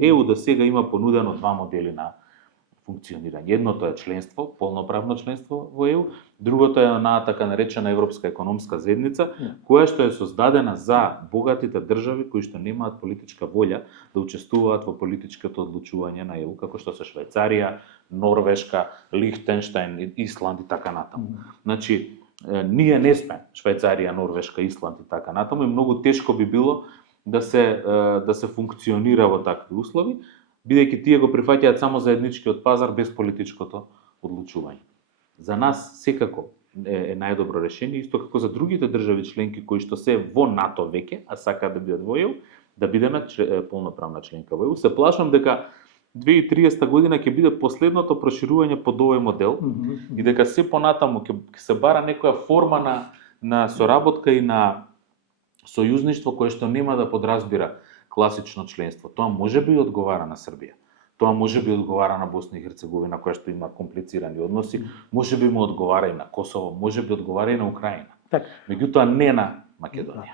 ЕУ до сега има понудено два модели на функционирање. Едното е членство, полноправно членство во ЕУ, другото е онаа така наречена Европска економска заедница, која што е создадена за богатите држави кои што немаат политичка волја да учествуваат во политичкото одлучување на ЕУ, како што се Швајцарија, Норвешка, Лихтенштаин, Исланд и така натаму. Значи, ние не сме Швајцарија, Норвешка, Исланд и така натаму и многу тешко би било да се функционира во такви услови, бидејќи тие го прифаќаат само заедничкиот пазар без политичкото одлучување. За нас секако е најдобро решение, исто како за другите држави членки кои што се во НАТО веќе, а сакаат да бидат во ЕУ, да бидеме полноправна членка во ЕУ. Се плашам дека 2030 година ќе биде последното проширување под овој модел и дека се понатаму ќе се бара некоја форма на соработка и на сојузништво кое што нема да подразбира класично членство. Тоа може би одговара на Србија. Тоа може би одговара на Босна и Херцеговина, која што има комплицирани односи, може би му одговара и на Косово, може би одговара и на Украина. Меѓутоа не на Македонија.